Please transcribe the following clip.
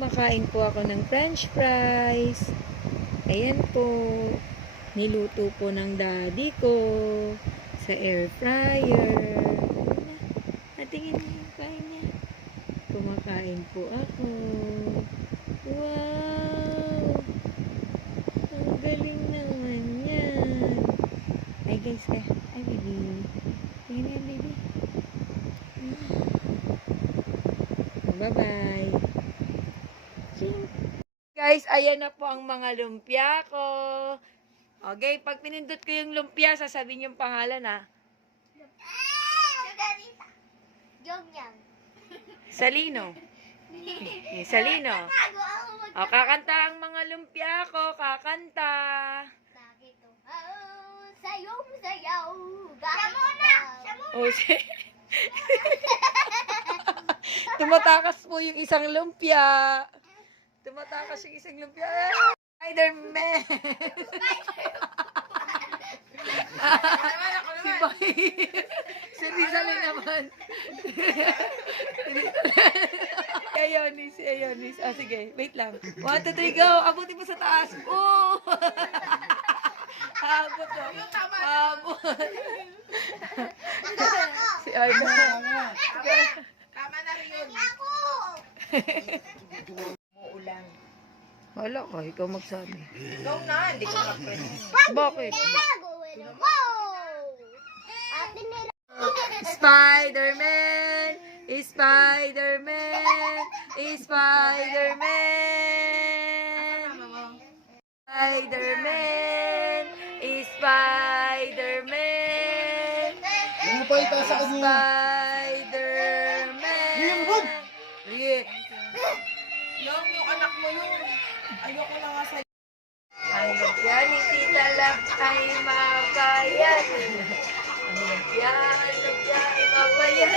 Kumakain po ako ng french fries. Ayan po. Niluto po ng daddy ko sa air fryer. Natingin niyo yung kain niya. Kumakain po ako. Wow! Ang galing naman yan. Ay guys, ay baby. Tingnan yan baby. Bye-bye. Guys, ayan na po ang mga lumpia ko. Okay, pag pinindot ko yung lumpia, sasabihin yung pangalan ha. Jongyang. Salino. Salino. O, kakanta ang mga lumpia ko. Kakanta. Bakit ito? Sayong sayaw. Siya muna! Siya muna! O, tumatakas po yung isang lumpia. Tumatakas yung isang lumpia. Spider-Man! Si Boy. Si Rizalin naman. Si Ayonis. Ah, sige. Wait lang. 1, 2, 3, go! Abutin mo sa taas. Oh! Abot ko. Abot. Si Ayonis. Tama na rin yun. Muulan. Wala ka, ikaw magsabi. Ikaw na, hindi ko na pwede. Bakit? Wow! Ate nila. Spider-Man! Spider-Man! Spider-Man! Spider-Man! Spider-Man! Ano pa itaas sa kanya? Spider-Man! Yeah. Yung anak mo yun. Ayoko na nga sa'yo. Ang lumpia ni Tita Lab ay mabayan. Ang lumpia ay mabayan.